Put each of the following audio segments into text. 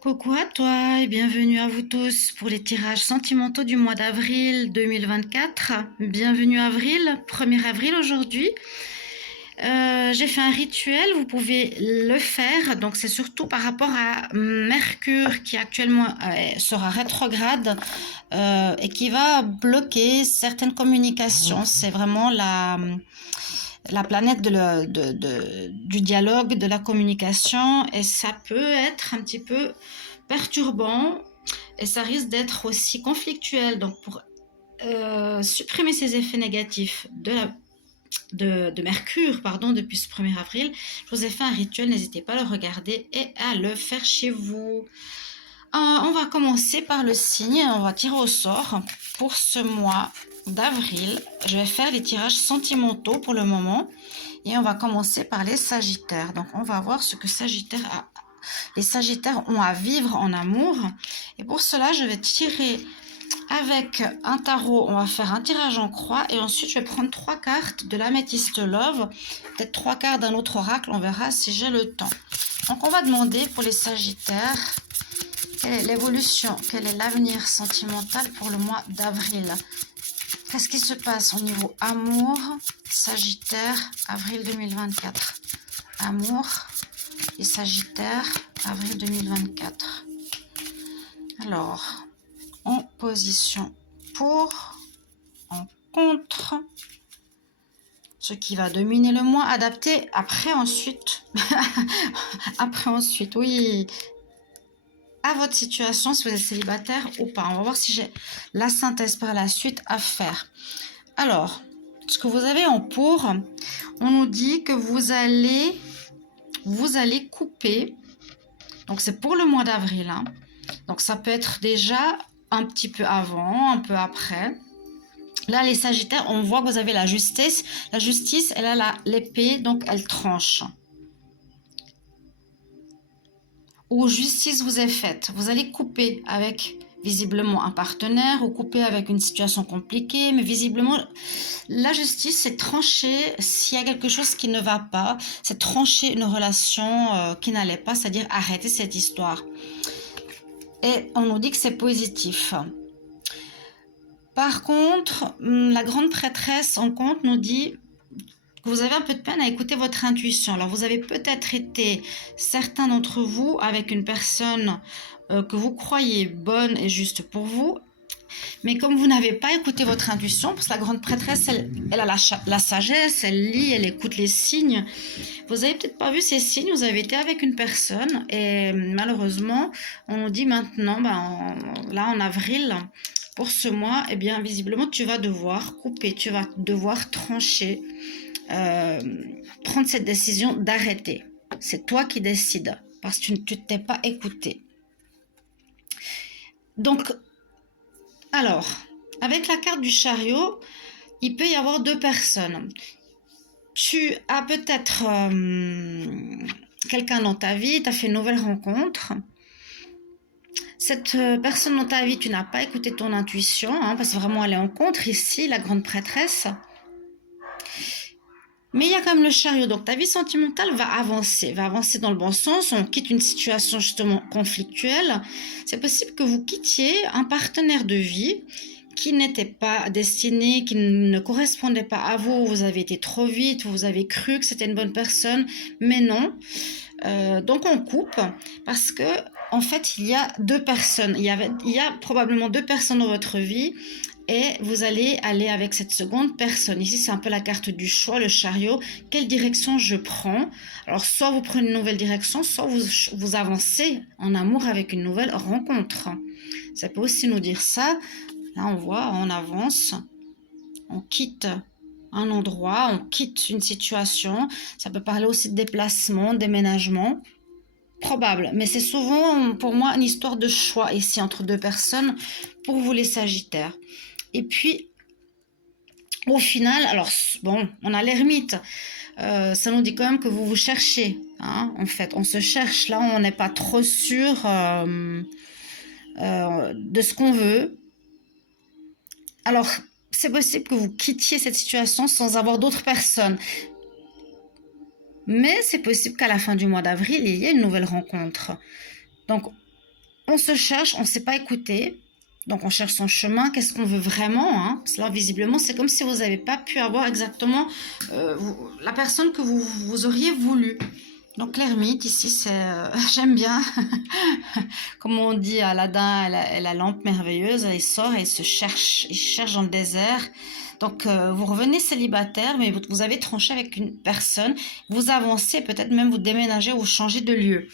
Coucou à toi et bienvenue à vous tous pour les tirages sentimentaux du mois d'avril 2024. Bienvenue avril, 1er avril aujourd'hui. J'ai fait un rituel, vous pouvez le faire. Donc c'est surtout par rapport à Mercure qui actuellement sera rétrograde et qui va bloquer certaines communications. C'est vraiment la planète du dialogue, de la communication, et ça peut être un petit peu perturbant et ça risque d'être aussi conflictuel. Donc pour supprimer ces effets négatifs de Mercure, pardon, depuis ce 1er avril, je vous ai fait un rituel, n'hésitez pas à le regarder et à le faire chez vous. On va commencer par le signe, on va tirer au sort pour ce mois d'avril. Je vais faire les tirages sentimentaux pour le moment et on va commencer par les Sagittaires. Donc on va voir ce que les Sagittaires ont à vivre en amour. Et pour cela, je vais tirer avec un tarot, on va faire un tirage en croix et ensuite je vais prendre 3 cartes de l'Améthyste Love, peut-être 3 cartes d'un autre oracle, on verra si j'ai le temps. Donc on va demander pour les Sagittaires, quelle est l'évolution, quel est l'avenir sentimental pour le mois d'avril. Qu'est-ce qui se passe au niveau amour, Sagittaire, avril 2024. Amour et Sagittaire, avril 2024. Alors, en position pour, en contre, ce qui va dominer le mois, adapté, après ensuite, oui, à votre situation, si vous êtes célibataire ou pas. On va voir si j'ai la synthèse par la suite à faire. Alors, ce que vous avez en pour, on nous dit que vous allez couper. Donc, c'est pour le mois d'avril. Hein. Donc, ça peut être déjà un petit peu avant, un peu après. Là, les Sagittaires, on voit que vous avez la justice. La justice, elle a l'épée, donc elle tranche. Ou justice vous est faite. Vous allez couper avec visiblement un partenaire ou couper avec une situation compliquée, mais visiblement la justice c'est trancher s'il y a quelque chose qui ne va pas, c'est trancher une relation qui n'allait pas, c'est-à-dire arrêter cette histoire. Et on nous dit que c'est positif. Par contre, la grande prêtresse en compte nous dit que vous avez un peu de peine à écouter votre intuition. Alors vous avez peut-être été, certains d'entre vous, avec une personne que vous croyez bonne et juste pour vous, mais comme vous n'avez pas écouté votre intuition, parce que la grande prêtresse, elle a la sagesse, elle lit, elle écoute les signes. Vous n'avez peut-être pas vu ces signes, vous avez été avec une personne et malheureusement, on nous dit maintenant, là en avril, pour ce mois, eh bien visiblement tu vas devoir couper, tu vas devoir trancher, prendre cette décision d'arrêter. C'est toi qui décides parce que tu ne t'es pas écouté. Donc, alors, avec la carte du chariot, il peut y avoir 2 personnes. Tu as peut-être quelqu'un dans ta vie, tu as fait une nouvelle rencontre. Cette personne dans ta vie, tu n'as pas écouté ton intuition, hein, parce que vraiment elle est en contre ici, la grande prêtresse. Mais il y a quand même le chariot, donc ta vie sentimentale va avancer dans le bon sens, on quitte une situation justement conflictuelle. C'est possible que vous quittiez un partenaire de vie qui n'était pas destiné, qui ne correspondait pas à vous, vous avez été trop vite, vous avez cru que c'était une bonne personne, mais non. Donc on coupe parce que en fait il y a 2 personnes, il y a probablement 2 personnes dans votre vie. Et vous allez aller avec cette seconde personne. Ici, c'est un peu la carte du choix, le chariot. Quelle direction je prends? Alors, soit vous prenez une nouvelle direction, soit vous avancez en amour avec une nouvelle rencontre. Ça peut aussi nous dire ça. Là, on voit, on avance, on quitte un endroit, on quitte une situation. Ça peut parler aussi de déplacement, déménagement. Probable, mais c'est souvent pour moi une histoire de choix ici entre 2 personnes pour vous les Sagittaires. Et puis, au final, alors bon, on a l'ermite. Ça nous dit quand même que vous vous cherchez. Hein, en fait, on se cherche. Là, on n'est pas trop sûr de ce qu'on veut. Alors, c'est possible que vous quittiez cette situation sans avoir d'autres personnes. Mais c'est possible qu'à la fin du mois d'avril, il y ait une nouvelle rencontre. Donc, on se cherche, on ne sait pas écouter. Donc, on cherche son chemin, qu'est-ce qu'on veut vraiment, hein? Parce que là, visiblement, c'est comme si vous n'avez pas pu avoir exactement la personne que vous auriez voulu. Donc, l'ermite, ici, c'est... j'aime bien. Comme on dit, Aladdin et la lampe merveilleuse, il sort et il cherche dans le désert. Donc, vous revenez célibataire, mais vous avez tranché avec une personne. Vous avancez, peut-être même vous déménagez ou changez de lieu.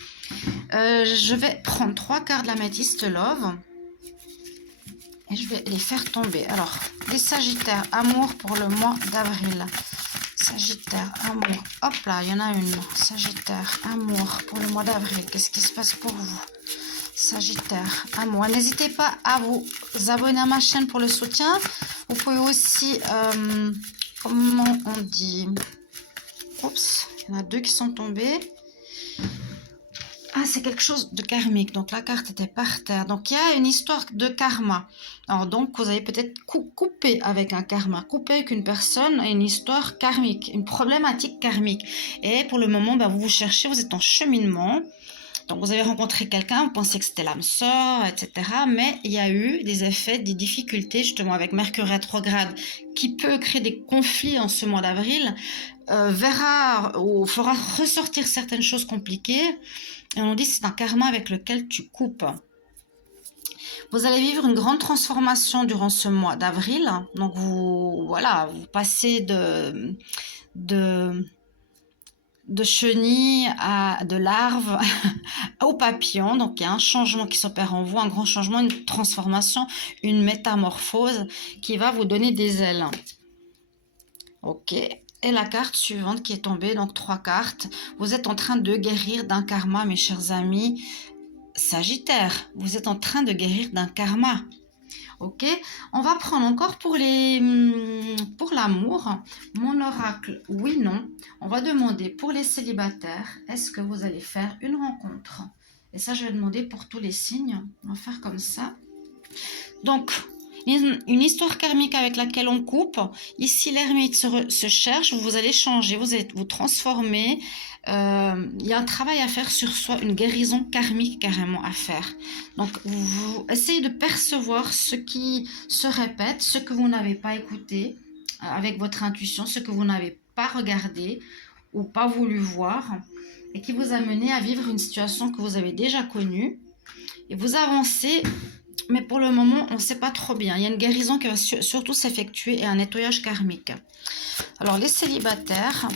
Je vais prendre 3 cartes de l'améthyste Love. Et je vais les faire tomber. Alors, les Sagittaires, amour pour le mois d'avril. Sagittaire, amour. Hop là, il y en a une. Sagittaire, amour pour le mois d'avril. Qu'est-ce qui se passe pour vous? Sagittaire, amour. N'hésitez pas à vous abonner à ma chaîne pour le soutien. Vous pouvez aussi, comment on dit? Oups, il y en a 2 qui sont tombés. Ah, c'est quelque chose de karmique. Donc, la carte était par terre. Donc, il y a une histoire de karma. Alors, donc, vous avez peut-être coupé avec un karma. Coupé avec une personne et une histoire karmique. Une problématique karmique. Et pour le moment, bah, vous vous cherchez, vous êtes en cheminement. Donc, vous avez rencontré quelqu'un, vous pensez que c'était l'âme sœur, etc. Mais il y a eu des effets, des difficultés, justement, avec Mercure rétrograde, qui peut créer des conflits en ce mois d'avril. Verra ou fera ressortir certaines choses compliquées. Et on dit que c'est un karma avec lequel tu coupes. Vous allez vivre une grande transformation durant ce mois d'avril. Donc, vous passez de chenilles à de larves au papillon. Donc, il y a un changement qui s'opère en vous, un grand changement, une transformation, une métamorphose qui va vous donner des ailes. Ok. Et la carte suivante qui est tombée, donc 3 cartes. Vous êtes en train de guérir d'un karma, mes chers amis. Sagittaire, vous êtes en train de guérir d'un karma. Ok, on va prendre encore pour l'amour. Mon oracle, oui, non. On va demander pour les célibataires, est-ce que vous allez faire une rencontre? Et ça, je vais demander pour tous les signes. On va faire comme ça. Donc, une histoire karmique avec laquelle on coupe. Ici, l'ermite se cherche, vous allez changer, vous allez vous transformer. Il y a un travail à faire sur soi, une guérison karmique carrément à faire. Donc, vous essayez de percevoir ce qui se répète, ce que vous n'avez pas écouté avec votre intuition, ce que vous n'avez pas regardé ou pas voulu voir et qui vous a mené à vivre une situation que vous avez déjà connue. Et vous avancez. Mais pour le moment, on ne sait pas trop bien. Il y a une guérison qui va surtout s'effectuer et un nettoyage karmique. Alors, les célibataires,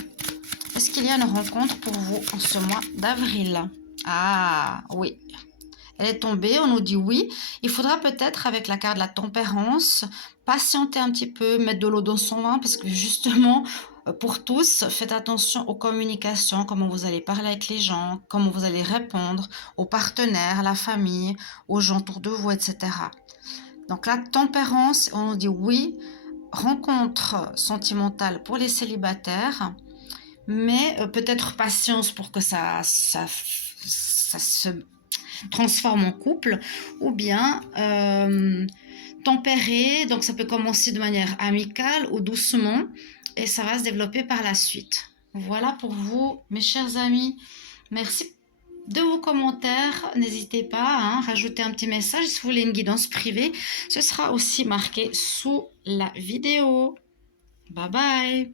est-ce qu'il y a une rencontre pour vous en ce mois d'avril? Ah, oui. Elle est tombée, on nous dit oui. Il faudra peut-être, avec la carte de la tempérance, patienter un petit peu, mettre de l'eau dans son vin, parce que justement, pour tous, faites attention aux communications, comment vous allez parler avec les gens, comment vous allez répondre aux partenaires, à la famille, aux gens autour de vous, etc. Donc la tempérance, on nous dit oui, rencontre sentimentale pour les célibataires, mais peut-être patience pour que ça se transforme en couple, ou bien tempéré, donc ça peut commencer de manière amicale ou doucement, et ça va se développer par la suite. Voilà pour vous, mes chers amis. Merci de vos commentaires. N'hésitez pas à rajouter un petit message. Si vous voulez une guidance privée, ce sera aussi marqué sous la vidéo. Bye bye.